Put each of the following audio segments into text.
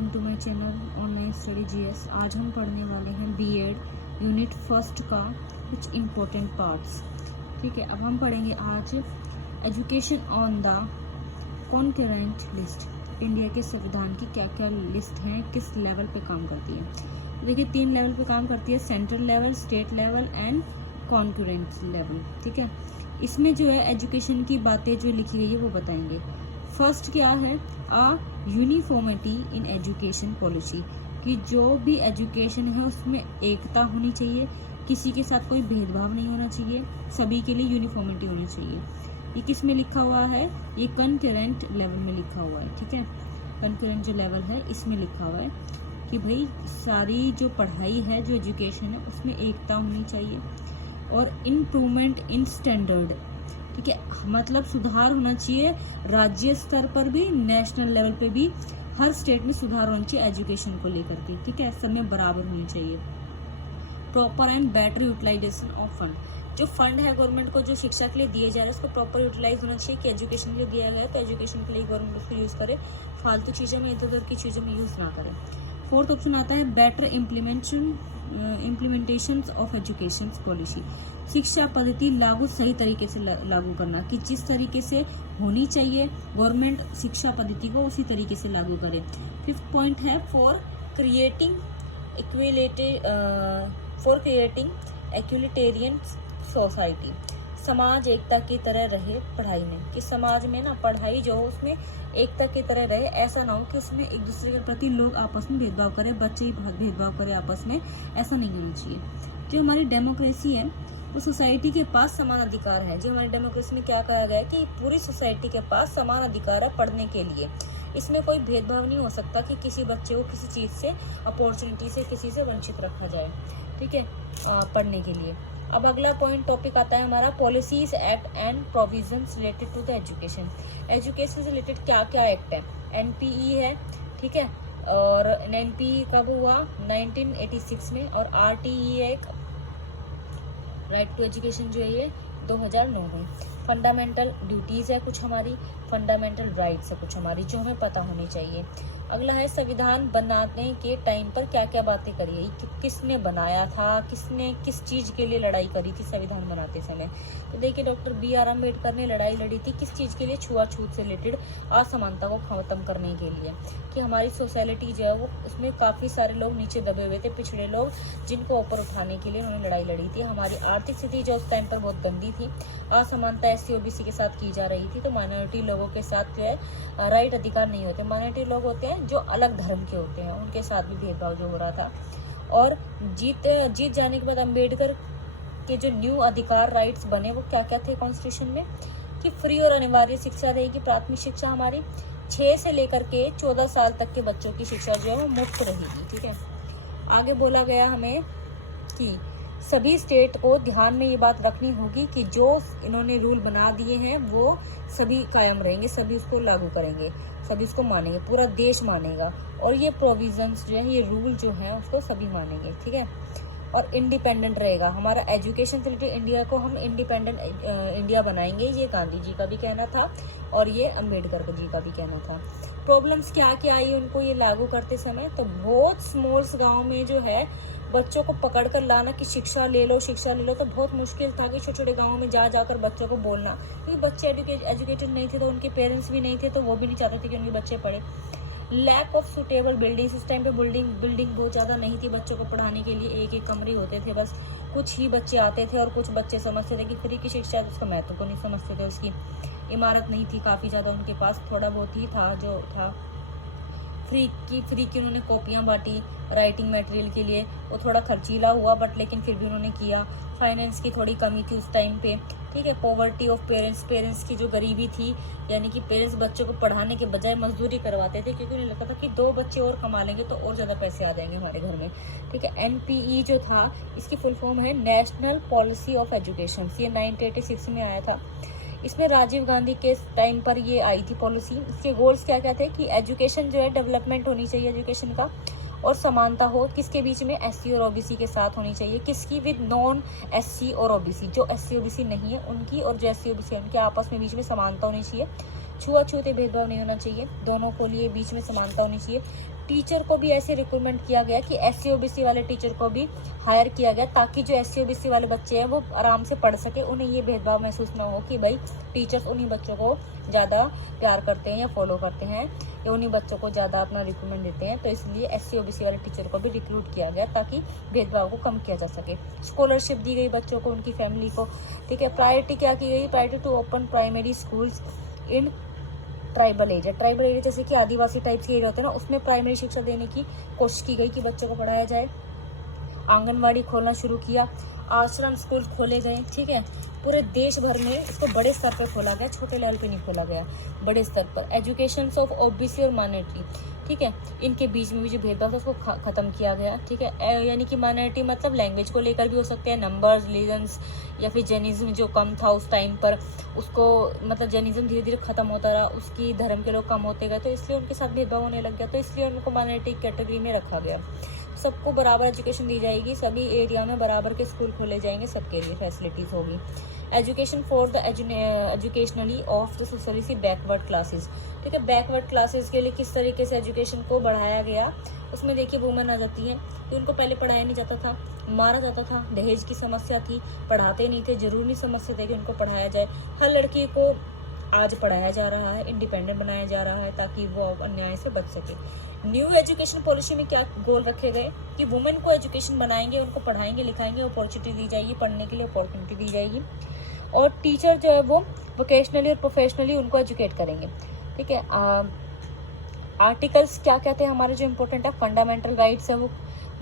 Welcome to my channel online study GS. आज हम पढ़ने वाले हैं बीएड यूनिट फर्स्ट का कुछ इम्पोर्टेंट पार्ट्स। ठीक है, अब हम पढ़ेंगे आज education on the concurrent list. India के संविधान की क्या क्या लिस्ट हैं, किस लेवल पे काम करती है। देखिए 3 लेवल पे काम करती है, central level, state level and concurrent level. ठीक है, इसमें जो है एजुकेशन की बातें जो लिखी गई है वो बताएंगे। फर्स्ट क्या है, आ यूनिफॉर्मिटी इन एजुकेशन पॉलिसी, कि जो भी एजुकेशन है उसमें एकता होनी चाहिए, किसी के साथ कोई भेदभाव नहीं होना चाहिए, सभी के लिए यूनिफॉर्मिटी होनी चाहिए। ये किस में लिखा हुआ है, ये कंकरेंट लेवल में लिखा हुआ है। ठीक है, कंकरेंट जो लेवल है इसमें लिखा हुआ है कि भाई सारी जो पढ़ाई है, जो एजुकेशन है उसमें एकता होनी चाहिए और इम्प्रूवमेंट इन स्टैंडर्ड। ठीक है, मतलब सुधार होना चाहिए राज्य स्तर पर भी, नेशनल लेवल पे भी, हर स्टेट में सुधार होना चाहिए एजुकेशन को लेकर के। ठीक है, सब में बराबर होनी चाहिए। Proper and better utilisation of fund, जो फंड है गवर्नमेंट को जो शिक्षा के लिए दिए जा रहे हैं उसको प्रॉपर यूटिलाइज होना चाहिए कि एजुकेशन के लिए दिया गया है तो एजुकेशन के लिए गवर्नमेंट उसको यूज करे, फालतू चीज़ों में, इधर उधर की चीज़ों में यूज ना करे। फोर्थ ऑप्शन आता है better implementation of education policy, शिक्षा पद्धति लागू सही तरीके से लागू करना, कि जिस तरीके से होनी चाहिए गवर्नमेंट शिक्षा पद्धति को उसी तरीके से लागू करे। फिफ्थ पॉइंट है फॉर क्रिएटिंग इक्विलिटेरियन सोसाइटी, समाज एकता की तरह रहे पढ़ाई में, कि समाज में ना पढ़ाई जो हो उसमें एकता की तरह रहे, ऐसा ना हो कि उसमें एक दूसरे के प्रति लोग आपस में भेदभाव करें, बच्चे ही भेदभाव करें आपस में, ऐसा नहीं होना चाहिए। जो हमारी डेमोक्रेसी है वो सोसाइटी के पास समान अधिकार है। जो हमारी डेमोक्रेसी में क्या कहा गया है कि पूरी सोसाइटी के पास समान अधिकार है पढ़ने के लिए, इसमें कोई भेदभाव नहीं हो सकता कि किसी बच्चे को किसी चीज़ से, अपॉर्चुनिटी से किसी से वंचित रखा जाए। ठीक है, पढ़ने के लिए। अब अगला पॉइंट टॉपिक आता है हमारा policies act and provisions related to the education. Education से रिलेटेड क्या क्या एक्ट है, एनपीई है। ठीक है, और एनपीई कब हुआ, 1986 में, और आरटीई है, राइट टू एजुकेशन जो है ये 2009 में। फंडामेंटल ड्यूटीज़ है कुछ हमारी, फंडामेंटल राइट्स है कुछ हमारी जो हमें पता होनी चाहिए। अगला है संविधान बनाने के टाइम पर क्या क्या बातें करी है, कि किसने बनाया था, किसने किस चीज़ के लिए लड़ाई करी थी संविधान बनाते समय। तो देखिए डॉक्टर बी आर अम्बेडकर ने लड़ाई लड़ी थी किस चीज़ के लिए, छुआछूत से रिलेटेड, असमानता को खत्म करने के लिए, कि हमारी सोसाइटी जो है वो उसमें काफ़ी सारे लोग नीचे दबे हुए थे, पिछड़े लोग, जिनको ऊपर उठाने के लिए उन्होंने लड़ाई लड़ी थी। हमारी आर्थिक स्थिति जो उस टाइम पर बहुत गंदी थी, असमानता एससी ओबीसी के साथ की जा रही थी, तो माइनॉरिटी लोगों के साथ जो है राइट अधिकार नहीं होते। माइनॉरिटी लोग होते हैं जो अलग धर्म के होते हैं, उनके साथ भी भेदभाव जो हो रहा था। और जीत जाने के बाद अम्बेडकर के जो न्यू अधिकार राइट्स बने वो क्या क्या थे कॉन्स्टिट्यूशन में, कि फ्री और अनिवार्य शिक्षा रहेगी, प्राथमिक शिक्षा हमारी 6 से लेकर के 14 साल तक के बच्चों की शिक्षा जो है वो मुफ्त रहेगी। ठीक है, आगे बोला गया हमें कि सभी स्टेट को ध्यान में ये बात रखनी होगी कि जो इन्होंने रूल बना दिए हैं वो सभी कायम रहेंगे, सभी उसको लागू करेंगे, सभी उसको मानेंगे, पूरा देश मानेगा, और ये प्रोविजंस जो है, ये रूल जो है उसको सभी मानेंगे। ठीक है, और इंडिपेंडेंट रहेगा हमारा एजुकेशन से रिलेटेड, इंडिया को हम इंडिपेंडेंट इंडिया बनाएंगे, ये गांधी जी का भी कहना था और ये अम्बेडकर जी का भी कहना था। प्रॉब्लम्स क्या क्या आई उनको ये लागू करते समय, तो बहुत स्मॉल्स गाँव में जो है बच्चों को पकड़ कर लाना कि शिक्षा ले लो, तो बहुत मुश्किल था कि छोटे छोटे गाँव में जाकर बच्चों को बोलना, क्योंकि बच्चे एजुकेटेड नहीं थे, तो उनके पेरेंट्स भी नहीं थे, तो वो भी नहीं चाहते थे कि उनके बच्चे पढ़े। लैक ऑफ सुटेबल बिल्डिंग्स, इस टाइम पे बिल्डिंग बहुत ज़्यादा नहीं थी बच्चों को पढ़ाने के लिए, एक एक कमरे होते थे, बस कुछ ही बच्चे आते थे, और कुछ बच्चे समझते थे कि फ्री की शिक्षा है, उसका महत्व को नहीं समझते थे। उसकी इमारत नहीं थी काफ़ी ज़्यादा उनके पास, थोड़ा बहुत ही था जो था। फ्री की उन्होंने कॉपियाँ बांटी राइटिंग मटेरियल के लिए, वो थोड़ा खर्चीला हुआ बट लेकिन फिर भी उन्होंने किया। फाइनेंस की थोड़ी कमी थी उस टाइम पे। ठीक है, पॉवर्टी ऑफ पेरेंट्स की जो गरीबी थी, यानी कि पेरेंट्स बच्चों को पढ़ाने के बजाय मजदूरी करवाते थे, क्योंकि उन्हें लगता था कि 2 बच्चे और कमा लेंगे तो और ज़्यादा पैसे आ जाएंगे हमारे घर में। ठीक है, एनपीई जो था इसकी फुल फॉर्म है नेशनल पॉलिसी ऑफ एजुकेशन, ये 1986 में आया था। इसमें राजीव गांधी के टाइम पर ये आई थी पॉलिसी। इसके गोल्स क्या क्या थे, कि एजुकेशन जो है डेवलपमेंट होनी चाहिए एजुकेशन का, और समानता हो किसके बीच में, एससी और ओबीसी के साथ होनी चाहिए, किसकी, विद नॉन एससी और ओबीसी, जो एससी ओबीसी नहीं है उनकी और जो एससी ओबीसी है उनके आपस में बीच में समानता होनी चाहिए। छुआछूत भेदभाव नहीं होना चाहिए, दोनों को लिए बीच में समानता होनी चाहिए। टीचर को भी ऐसे रिक्रूटमेंट किया गया कि SC OBC वाले टीचर को भी हायर किया गया, ताकि जो SC OBC वाले बच्चे हैं वो आराम से पढ़ सके, उन्हें ये भेदभाव महसूस ना हो कि भाई टीचर्स उन्हीं बच्चों को ज़्यादा प्यार करते हैं या फॉलो करते हैं या उन्हीं बच्चों को ज़्यादा अपना रिक्रूटमेंट देते हैं। तो इसलिए SC OBC वाले टीचर को भी रिक्रूट किया गया ताकि भेदभाव को कम किया जा सके। स्कॉलरशिप दी गई बच्चों को, उनकी फैमिली को, ठीक है। प्रायोरिटी क्या की गई, priority to open primary schools in tribal area. Tribal area जैसे कि आदिवासी टाइप के एरिया होते हैं ना, उसमें प्राइमरी शिक्षा देने की कोशिश की गई कि बच्चों को पढ़ाया जाए। आंगनवाड़ी खोलना शुरू किया, आश्रम स्कूल खोले गए, ठीक है। पूरे देश भर में इसको बड़े स्तर पर खोला गया, छोटे लेवल पे नहीं खोला गया, बड़े स्तर पर। एजुकेशन ऑफ OBC और माइनॉरिटी, ठीक है, इनके बीच में भी जो भेदभाव था उसको खत्म किया गया, ठीक है। यानी कि माइनॉरिटी मतलब लैंग्वेज को लेकर भी हो सकते हैं, नंबर्स, रिलीजन्स या फिर जैनिज्म जो कम था उस टाइम पर, उसको मतलब जैनिज्म धीरे धीरे खत्म होता रहा, उसकी धर्म के लोग कम होते गए, तो इसलिए उनके साथ भेदभाव होने लग गया, तो इसलिए उनको माइनॉरिटी कैटेगरी में रखा गया। सबको बराबर एजुकेशन दी जाएगी, सभी एरिया में बराबर के स्कूल खोले जाएंगे, सबके लिए फैसिलिटीज़ होगी। Education for the educationally of the socially backward classes, ठीक है। बैकवर्ड क्लासेस के लिए किस तरीके से एजुकेशन को बढ़ाया गया, उसमें देखिए वुमेन आ जाती है कि उनको पहले पढ़ाया नहीं जाता था, मारा जाता था, दहेज की समस्या थी, पढ़ाते नहीं थे, जरूर नहीं समझते थे कि उनको पढ़ाया जाए। हर लड़की को आज पढ़ाया जा रहा है, इंडिपेंडेंट बनाया जा रहा है ताकि वो अन्याय से बच सके। न्यू एजुकेशन पॉलिसी में क्या गोल रखे गए कि वुमेन को एजुकेशन बनाएंगे, उनको पढ़ाएंगे लिखाएंगे, अपॉर्चुनिटी दी जाएगी, पढ़ने के लिए अपॉर्चुनिटी दी जाएगी। और टीचर जो है वो वोकेशनली और प्रोफेशनली उनको एजुकेट करेंगे, ठीक है। आर्टिकल्स क्या कहते हैं हमारे जो इम्पोर्टेंट है, फंडामेंटल राइट्स है, वो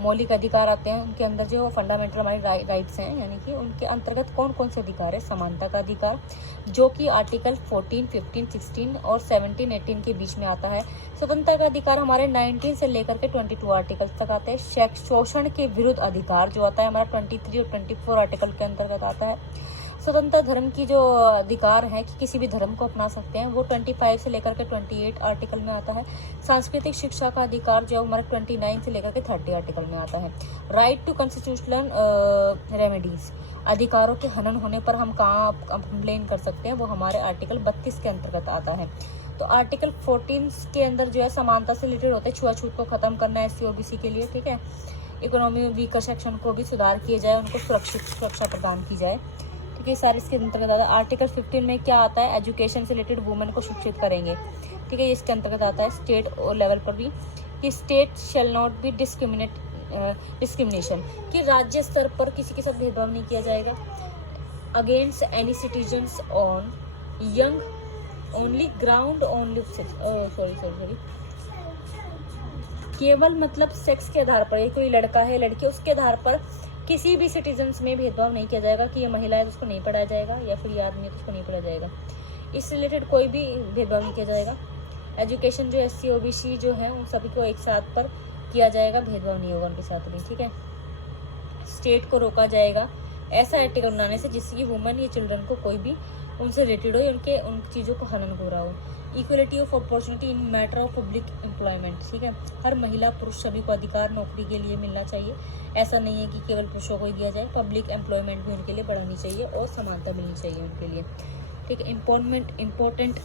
मौलिक अधिकार आते हैं, उनके अंदर जो फंडामेंटल हमारी राइट्स हैं, यानी कि उनके अंतर्गत कौन कौन से अधिकार है। समानता का अधिकार जो कि आर्टिकल 14, 15, 16 और 17, 18 के बीच में आता है। स्वतंत्रता का अधिकार हमारे 19 से लेकर के 22 आर्टिकल तक आते हैं। शोषण के विरुद्ध अधिकार जो आता है हमारा 23 और 24 आर्टिकल के अंतर्गत आता है। स्वतंत्र धर्म की जो अधिकार है कि किसी भी धर्म को अपना सकते हैं, वो 25 से लेकर के 28 आर्टिकल में आता है। सांस्कृतिक शिक्षा का अधिकार जो हमारे 29 से लेकर के 30 आर्टिकल में आता है। राइट टू कॉन्स्टिट्यूशनल रेमेडीज, अधिकारों के हनन होने पर हम कहाँ कंप्लेन कर सकते हैं, वो हमारे आर्टिकल 32 के अंतर्गत आता है। तो आर्टिकल 14 के अंदर जो है समानता से रिलेटेड होते हैं, छुआछूत को खत्म करना है SC OBC के लिए, ठीक है। इकोनॉमी में वीकर सेक्शन को भी सुधार किया जाए, उनको सुरक्षा प्रदान की जाए, ठीक है। सारे इसके अंतर्गत आता है। आर्टिकल 15 में क्या आता है, एजुकेशन से रिलेटेड वुमेन को शिक्षित करेंगे, ठीक है, इसके अंतर्गत आता है। स्टेट और लेवल पर भी कि state shall not be discrimination, कि राज्य स्तर पर किसी के साथ भेदभाव नहीं किया जाएगा। Against any citizens on young only ground only sorry केवल मतलब सेक्स के आधार पर, कोई लड़का है लड़की, उसके आधार पर किसी भी सिटीजन्स में भेदभाव नहीं किया जाएगा कि ये महिला है तो उसको नहीं पढ़ाया जाएगा या फिर ये आदमी है तो उसको नहीं पढ़ाया जाएगा। इससे रिलेटेड कोई भी भेदभाव नहीं किया जाएगा। एजुकेशन जो SC OBC जो है उन सभी को एक साथ पर किया जाएगा, भेदभाव नहीं होगा उनके साथ भी, ठीक है। स्टेट को रोका जाएगा ऐसा आर्टिकल बनाने से जिससे कि वुमेन या चिल्ड्रन को कोई भी उनसे रिलेटेड हो, उन चीज़ों को हनन हो रहा हो। Equality of opportunity in matter of public employment, ठीक है। हर महिला पुरुष सभी को अधिकार नौकरी के लिए मिलना चाहिए। ऐसा नहीं है कि केवल पुरुषों को ही दिया जाए, पब्लिक एम्प्लॉयमेंट भी उनके लिए बढ़ानी चाहिए और समानता मिलनी चाहिए उनके लिए, ठीक है। इम्पोर्टेंट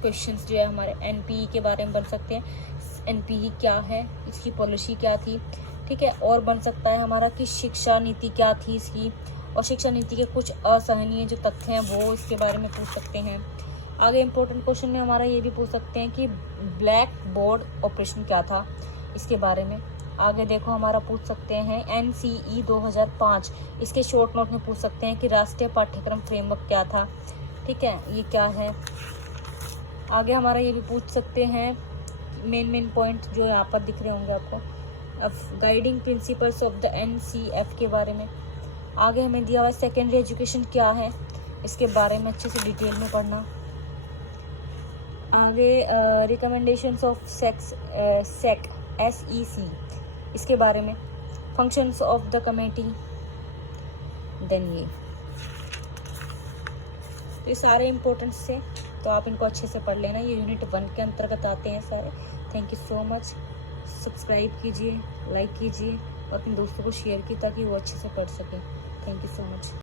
क्वेश्चंस जो है हमारे NPE के बारे में बन सकते हैं। NPE क्या है, इसकी पॉलिसी क्या थी, ठीक है। और बन सकता है हमारा कि शिक्षा नीति क्या थी इसकी, और शिक्षा नीति के कुछ असहनीय जो तथ्य हैं वो इसके बारे में पूछ सकते हैं। आगे इम्पोर्टेंट क्वेश्चन में हमारा ये भी पूछ सकते हैं कि ब्लैक बोर्ड ऑपरेशन क्या था, इसके बारे में। आगे देखो हमारा पूछ सकते हैं NCE 2005, इसके शॉर्ट नोट में पूछ सकते हैं कि राष्ट्रीय पाठ्यक्रम फ्रेमवर्क क्या था, ठीक है, ये क्या है। आगे हमारा ये भी पूछ सकते हैं मेन पॉइंट जो यहाँ पर दिख रहे होंगे आपको, अब guiding principles of the NCF के बारे में। आगे हमें दिया हुआ सेकेंडरी एजुकेशन क्या है, इसके बारे में अच्छे से डिटेल में पढ़ना। आगे रिकमेंडेशंस ऑफ SEC, इसके बारे में। Functions of the committee, then ये सारे इम्पोर्टेंट से, तो आप इनको अच्छे से पढ़ लेना। ये यूनिट 1 के अंतर्गत आते हैं सारे। Thank you so much. Subscribe कीजिए, लाइक कीजिए और अपने दोस्तों को शेयर कीजिए ताकि वो अच्छे से पढ़ सकें। Thank you so much.